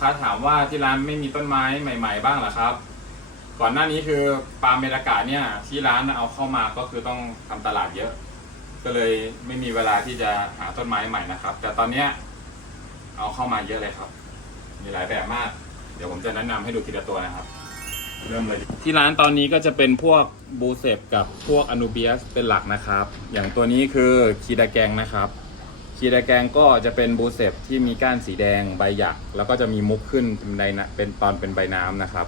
ถ้าถามว่าที่ร้านไม่มีต้นไม้ใหม่ ๆ บ้างเหรอครับ ก่อนหน้านี้คือปาล์มเมลากาเนี่ยที่ร้านเอาเข้ามาก็คือต้องทำตลาดเยอะ ก็เลยไม่มีเวลาที่จะหาต้นไม้ใหม่นะครับ แต่ตอนเนี้ยเอาเข้ามาเยอะเลยครับ มีหลายแบบมาก เดี๋ยวผมจะแนะนำให้ดูทีละตัวนะครับ เริ่มเลยที่ร้านตอนนี้ก็จะเป็นพวกบูเซปกับพวกอนูเบียสเป็นหลักนะครับ อย่างตัวนี้คือคีดาแกงนะครับ คีดแกงก็จะเป็นบูเซปที่มีก้านสีแดงใบหยัก แล้วก็จะมีมุกขึ้นเป็นใบนะเป็นตอนเป็นใบน้ำนะครับ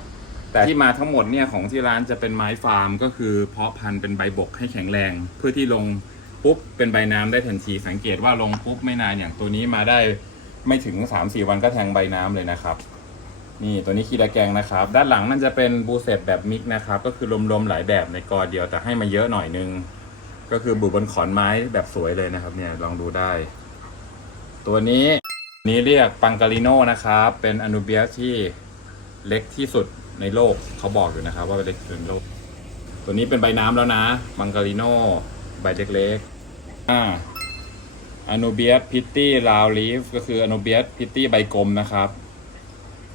แต่ที่มาทั้งหมดเนี่ยของที่ร้านจะเป็นไม้ฟาร์ม ก็คือเพาะพันธุ์เป็นใบบกให้แข็งแรง เพื่อที่ลงปุ๊บเป็นใบน้ำได้ทันทีสังเกตว่าลงปุ๊บไม่นานอย่างตัวนี้มาได้ไม่ถึง 3-4 วันก็แทงใบน้ำเลยนะครับ นี่ตัวนี้คีดาแกงนะครับ ด้านหลังนั่นจะเป็นบูเซตแบบมิกนะครับ ก็คือรวมๆหลายแบบในกอเดียวแต่ให้มาเยอะหน่อยนึง ก็คือบุบนขอนไม้แบบสวยเลยนะครับเนี่ยลองดูได้ ตัวนี้นี้เรียกปังกาลิโนนะครับ เป็นอนูเบียที่เล็กที่สุดในโลกเขาบอกอยู่นะครับ ว่าเป็นเล็กที่สุดในโลก ตัวนี้เป็นใบน้ำแล้วนะปังกาลิโนใบเล็กๆอ่าอนูเบียพิตตี้ลาวลีฟก็คืออนูเบียพิตตี้ใบกลมนะครับ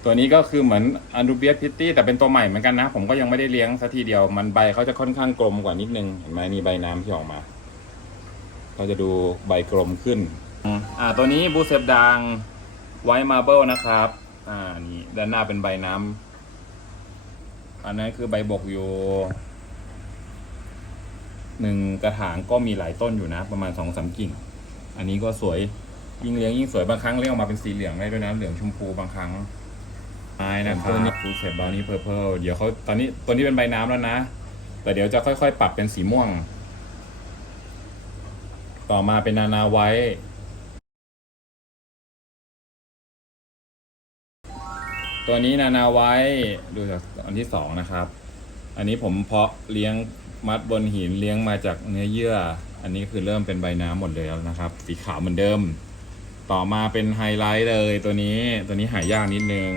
ตัวนี้ก็คือเหมือนอนูเบียพิตตี้แต่เป็นตัวใหม่เหมือนกันนะ ผมก็ยังไม่ได้เลี้ยงสัทีเดียวมันใบเขาจะค่อนข้างกลมกว่านิดนึงเห็นไหมนี่ใบน้ำที่ออกมาเขาจะดูใบกลมขึ้น อ่าตัวนี้บูเซปดังไวท์มาร์เบิลนะครับ อ่านี่ด้านหน้าเป็นใบน้ำอันนั้นคือใบบกอยู่หนึ่งกระถางก็มีหลายต้นอยู่นะ ประมาณสองสามกิ่ง อันนี้ก็สวยยิ่งเลี้ยงยิ่งสวยบางครั้งเลี้ยงออกมาเป็นสีเหลืองได้ด้วยนะเหลืองชมพูบางครั้งไม้นะครับฟูเซปบราวนี่เพอร์เพลเดี๋ยวเขาตอนนี้ตัวนี้เป็นใบน้ำแล้วนะ แต่เดี๋ยวจะค่อยๆ ปรับเป็นสีม่วง ต่อมาเป็นนานาไว ตัวนี้นานาไวท์ดูจากอันที่สองนะครับ อันนี้ผมเพาะเลี้ยงมัดบนหินเลี้ยงมาจากเนื้อเยื่อ อันนี้คือเริ่มเป็นใบน้ำหมดเลยแล้วนะครับ สีขาวเหมือนเดิม ต่อมาเป็นไฮไลท์เลยตัวนี้ตัวนี้หายากนิดนึง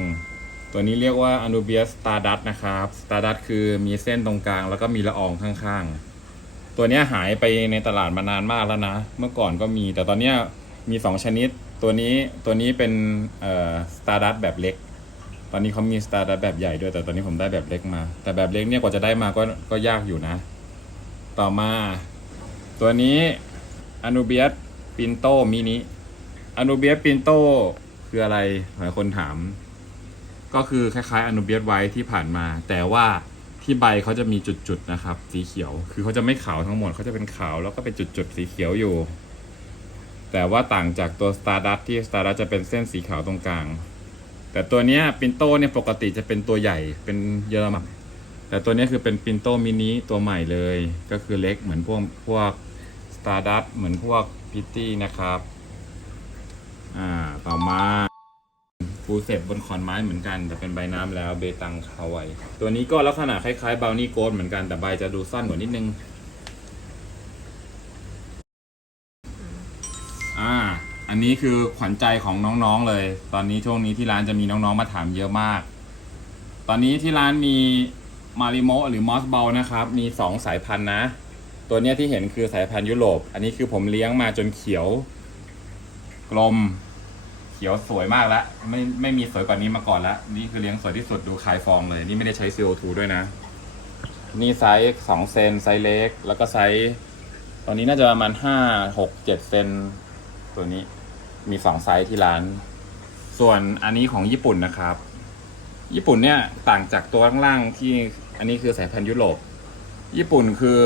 ตัวนี้เรียกว่า Anubius Stardust นะครับ Stardust คือมีเส้นตรงกลางแล้วก็มีละอองข้างๆ ตัวนี้หายไปในตลาดมานานมากแล้วนะ เมื่อก่อนก็มีแต่ตอนนี้มี 2 ชนิด ตัวนี้ตัวนี้เป็นเอ่อ Stardust แบบเล็ก ตอนนี้เขามี Stardust แบบใหญ่ด้วย แต่ตอนนี้ผมได้แบบเล็กมา แต่แบบเล็กเนี่ยกว่าจะได้มาก็ก็ยากอยู่นะ ต่อมา ตัวนี้ Anubius Pinto Mini Anubius Pinto คืออะไรหลายคนถาม ก็คือคล้ายๆอนุเบียสไว้ที่ผ่านมา แต่ว่าที่ใบเขาจะมีจุดๆนะครับ สีเขียว คือเขาจะไม่ขาวทั้งหมดเขาจะเป็นขาวแล้วก็เป็นจุดๆสีเขียวอยู่ แต่ว่าต่างจากตัว Stardust ที่ Stardust จะเป็นเส้นสีขาวตรงกลาง แต่ตัวเนี้ยปินโตเนี่ยปกติจะเป็นตัวใหญ่เป็นเยอรมันแต่ตัวนี้คือเป็นปินโตมินิตัวใหม่เลย ก็คือเล็กเหมือนพวกพวก Stardust เหมือนพวกพิตตี้นะครับ อ่าต่อมาฟูเซบบนขอนไม้เหมือนกัน แต่เป็นใบน้ำแล้วเบตังคาไวตัวนี้ก็ลักษณะคล้ายๆบ o วนี่โกดเหมือนกันแต่ใบจะดูสั้นกว่านิดนึง อ่า อันนี้คือขวัญใจของน้องๆเลย ตอนนี้ช่วงนี้ที่ร้านจะมีน้องๆมาถามเยอะมาก ตอนนี้ที่ร้านมีมาริโมหรือมอสเบลนะครับ มีสองสายพันธุ์นะ ตัวเนี้ยที่เห็นคือสายพันธุ์ยุโรป อันนี้คือผมเลี้ยงมาจนเขียว กลม เขียวสวยมากแล้วไม่ไม่มีสวยกว่านี้มาก่อนแล้วนี่คือเลี้ยงสวยที่สุดดูคายฟองเลย นี่ไม่ได้ใช้ CO2 ด้วยนะ นี่ไซส์สองเซนไซส์เล็ก แล้วก็ไซส์ตอนนี้น่าจะประมาณห้าหกเจ็ดเซนตัวนี้ มีสองไซส์ที่ร้าน ส่วนอันนี้ของญี่ปุ่นนะครับ ญี่ปุ่นเนี่ยต่างจากตัวข้างล่างที่อันนี้คือสายพันธุ์ยุโรป ญี่ปุ่นคือ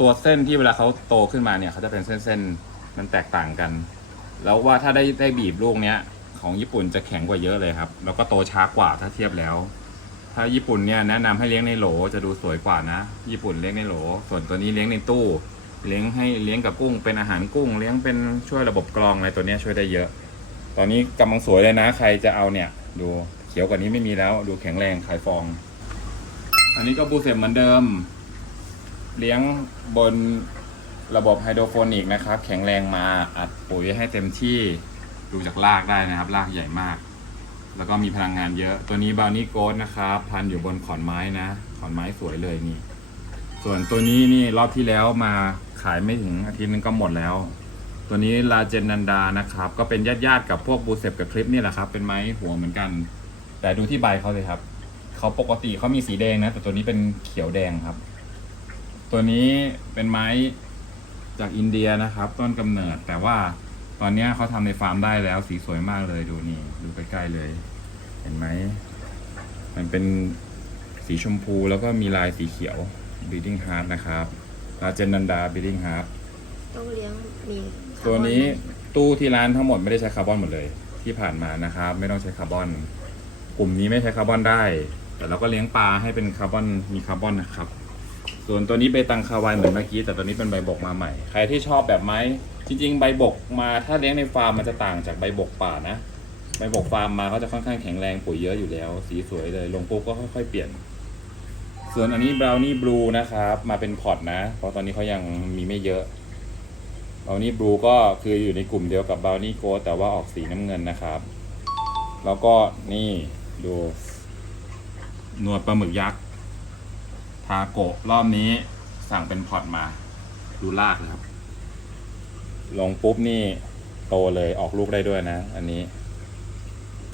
ตัวเส้นที่เวลาเขาโตขึ้นมาเนี่ยเขาจะเป็นเส้นๆมันแตกต่างกัน แล้วว่าถ้าได้ได้บีบลูกเนี้ยของญี่ปุ่นจะแข็งกว่าเยอะเลยครับ แล้วก็โตช้ากว่าถ้าเทียบแล้ว ถ้าญี่ปุ่นเนี่ยแนะนำให้เลี้ยงในโหลจะดูสวยกว่านะ ญี่ปุ่นเลี้ยงในโหล ส่วนตัวนี้เลี้ยงในตู้ เลี้ยงให้เลี้ยงกับกุ้งเป็นอาหารกุ้ง เลี้ยงเป็นช่วยระบบกรองอะไรตัวนี้ช่วยได้เยอะ ตอนนี้กำลังสวยเลยนะ ใครจะเอาเนี่ย ดูเขียวกว่านี้ไม่มีแล้ว ดูแข็งแรงขายฟอง อันนี้ก็บูเซมเหมือนเดิม เลี้ยงบนระบบไฮโดรโฟนิกนะครับ แข็งแรงมาอัดปุ๋ยให้เต็มที่ดูจากรากได้นะครับรากใหญ่มาก แล้วก็มีพลังงานเยอะ ตัวนี้บาวนี่โกดนะครับ พันอยู่บนขอนไม้นะ ขอนไม้สวยเลยนี่ ส่วนตัวนี้นี่รอบที่แล้วมา ขายไม่ถึงอาทิตย์นึงก็หมดแล้ว ตัวนี้ลาเจนนันดานะครับ ก็เป็นญาติญาติๆกับพวกบูเซปกับคลิปนี่แหละครับ เป็นไม้หัวเหมือนกัน แต่ดูที่ใบเขาเลยครับเขาปกติเขามีสีแดงนะ แต่ตัวนี้เป็นเขียวแดงครับ ตัวนี้เป็นไม้จากอินเดียนะครับ ต้นกำเนิด แต่ว่าตอนนี้เขาทำในฟาร์มได้แล้วสีสวยมากเลยดูนี่ ดูใกล้ๆเลย เห็นไหมมันเป็นสีชมพูแล้วก็มีลายสีเขียว breeding heart นะครับ ราเจนนันดา breeding heart ต้องเลี้ยงมีคาร์บอตัวนี้ไหมตู้ที่ร้านทั้งหมดไม่ได้ใช้คาร์บอนหมดเลย ที่ผ่านมานะครับ ไม่ต้องใช้คาร์บอน กลุ่มนี้ไม่ใช้คาร์บอนได้ แต่เราก็เลี้ยงปลาให้เป็นคาร์บอนมีคาร์บอนนะครับ ส่วนตัวนี้เบตังคาวายเหมือนเมื่อกี้แต่ตัวนี้เป็นใบบกมาใหม่ ใครที่ชอบแบบไม้จริง ๆ ใบบกมาถ้าเลี้ยงในฟาร์มมันจะต่างจากใบบกป่านะใบบกฟาร์มมาเขาจะค่อนข้างแข็งแรงปุ๋ยเยอะอยู่แล้ว สีสวยเลยลงปุ๊บก็ค่อยๆเปลี่ยน ส่วนอันนี้บราวนี่บลูนะครับ มาเป็นพอร์ตนะ เพราะตอนนี้เขายังมีไม่เยอะบราวนี่บลูก็คืออยู่ในกลุ่มเดียวกับบราวนี่โกแต่ว่าออกสีน้ำเงินนะครับ แล้วก็นี่ดูหนวดปลาหมึกยักษ์ทาโกะรอบนี้สั่งเป็นพอร์ตมา ดูลากเลยครับ ลงปุ๊บนี่โตเลยออกลูกได้ด้วยนะ อันนี้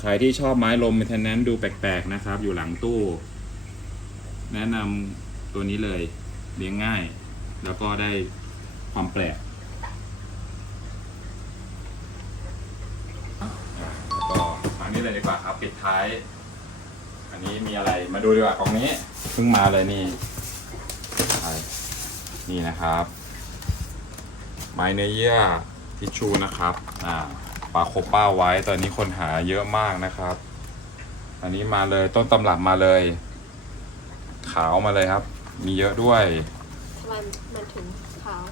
ใครที่ชอบไม้ลมเมนเทนแนนดูแปลกๆนะครับ อยู่หลังตู้ แนะนำตัวนี้เลยเลี้ยงง่าย แล้วก็ได้ความแปลกแล้วก็อันนี้เลยดีกว่าครับปิดท้าย อันนี้มีอะไรมาดูดีกว่ากล่องนี้เพิ่งมาเลยนี่นี่นะครับ ไม้เนื้อเยื่อทิชชูนะครับอ่าปลาโคป้าไว้ตอนนี้คนหาเยอะมากนะครับ อันนี้มาเลยต้นตำรับมาเลย ขาวมาเลยครับ มีเยอะด้วย ทำไมมันถึงขาว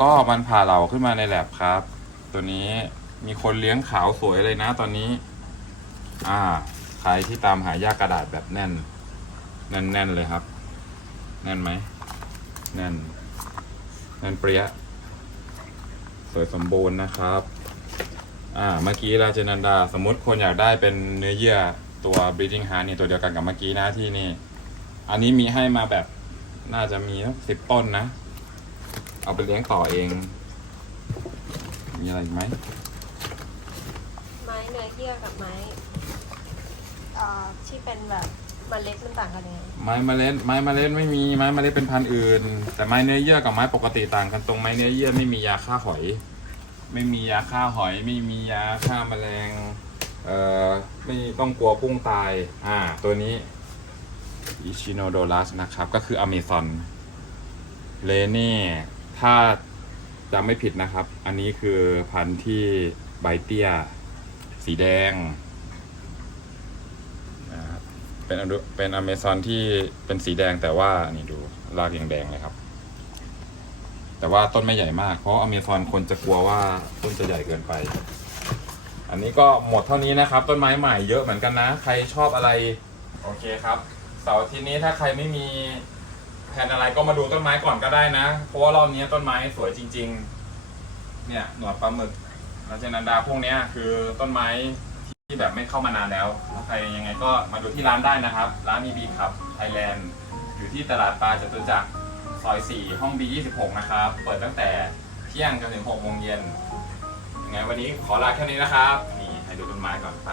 ก็มันผ่าเหลาขึ้นมาในแลบครับ ตัวนี้มีคนเลี้ยงขาวสวยเลยนะตอนนี้ อ่า ใครที่ตามหายากระดาษแบบแน่น แน่นแน่นเลยครับ แน่นไหม แน่น แน่นเปรี้ยสวยสมบูรณ์นะครับ อ่า เมื่อกี้ราชนันดา สมมติคนอยากได้เป็นเนื้อเยื่อตัว breeding heart นี่ตัวเดียวกันกับเมื่อกี้นะที่นี่ อันนี้มีให้มาแบบน่าจะมีสักสิบต้นนะ เอาไปเลี้ยงต่อเอง มีอะไรอีกไหม ไม้เนื้อเยื่อกับไม้เอ่อที่เป็นแบบเมล็ดมันต่างกันยังไงไม้เมล็ดไม้เมล็ดไม่มีไม้เมล็ดเป็นพันธุ์อื่น แต่ไม้เนื้อเยื่อกับไม้ปกติต่างกันตรงไม้เนื้อเยื่อไม่มียาฆ่าหอย ไม่มียาฆ่าหอย ไม่มียาฆ่าแมลงเอ่อไม่ต้องกลัวกุ้งตายอ่าตัวนี้ อิชิโนโดรัสนะครับ ก็คืออเมซอนเลนี่ถ้าจำไม่ผิดนะครับ อันนี้คือพันธุ์ที่ใบเตี้ย สีแดงนะครับเป็นอเป็นอเมซอนที่เป็นสีแดงแต่ว่านี่ดูรากยังแดงเลยครับ แต่ว่าต้นไม่ใหญ่มาก เพราะอเมซอนคนจะกลัวว่าต้นจะใหญ่เกินไป อันนี้ก็หมดเท่านี้นะครับ ต้นไม้ใหม่เยอะเหมือนกันนะ ใครชอบอะไร โอเคครับ เสาร์อาทีนี้ถ้าใครไม่มีแผนอะไรก็มาดูต้นไม้ก่อนก็ได้นะ เพราะว่ารอบนี้ต้นไม้สวยจริง ๆ เนี่ยหนวดปลาหมึกราชนันดาพวกนี้คือต้นไม้ที่แบบไม่เข้ามานานแล้วถ้าใครยังไงก็มาดูที่ร้านได้นะครับ ร้านมีบีครับไทยแลนด์อยู่ที่ตลาดปลาจตุจักรซอย 4 ห้อง B26 นะครับ เปิดตั้งแต่เที่ยงจนถึง6โมงเย็นยังไงวันนี้ขอลาแค่นี้นะครับ นี่ให้ดูต้นไม้ก่อนไป